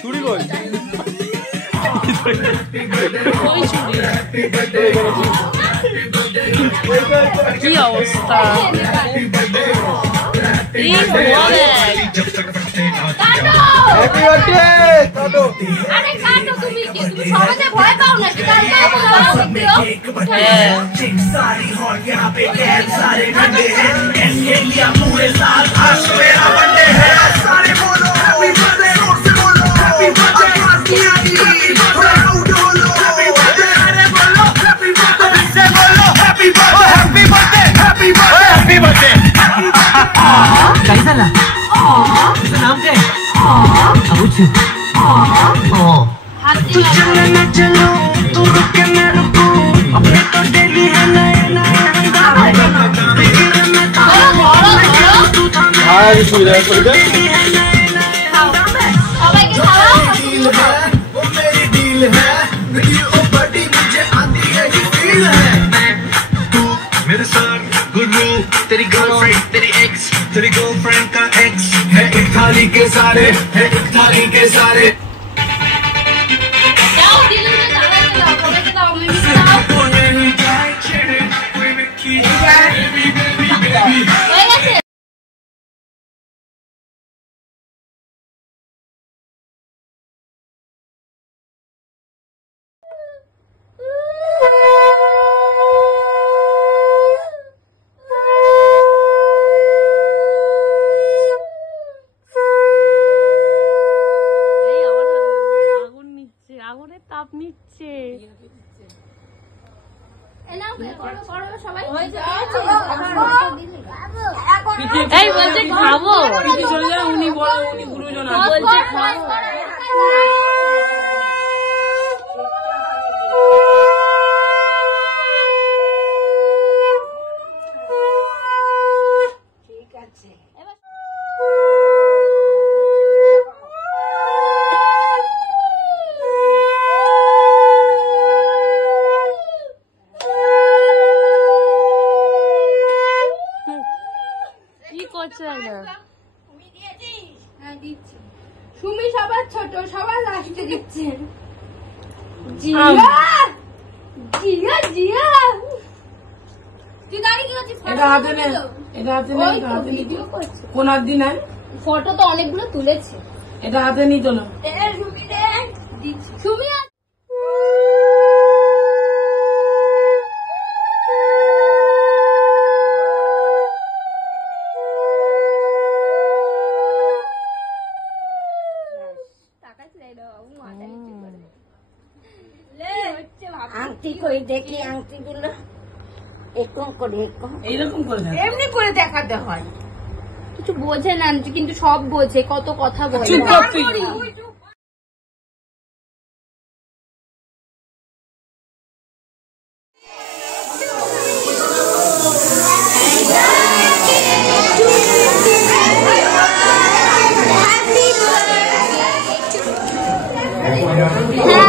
চুরি কই কি অবস্থা कैसा ना नाम क्या है तू चलो ना चलो तू रुके मैं रुकूं अपने तो डेली है नए नए मेरे सर गुरु तेरी गर्लफ्रेंड तेरी एक्स तेरी गर्लफ्रेंड का एक्स है एक थाली के सारे है एक थाली के सारे খাবো উনি বড় উনি গুরুজন ঠিক আছে সুমি সবার ছোট সবার লাস্টে দিচ্ছে কোন হাত দিন ফটো তো অনেকগুলো তুলেছে এটা হাতে নিয়ে চলো সুমি আংটি কই দেখি আংটি গুলো এরকম করে এইরকম করে এমনি করে দেখাতে হয় কিছু বোঝে না কিন্তু সব বোঝে কত কথা বলে হ্যাঁ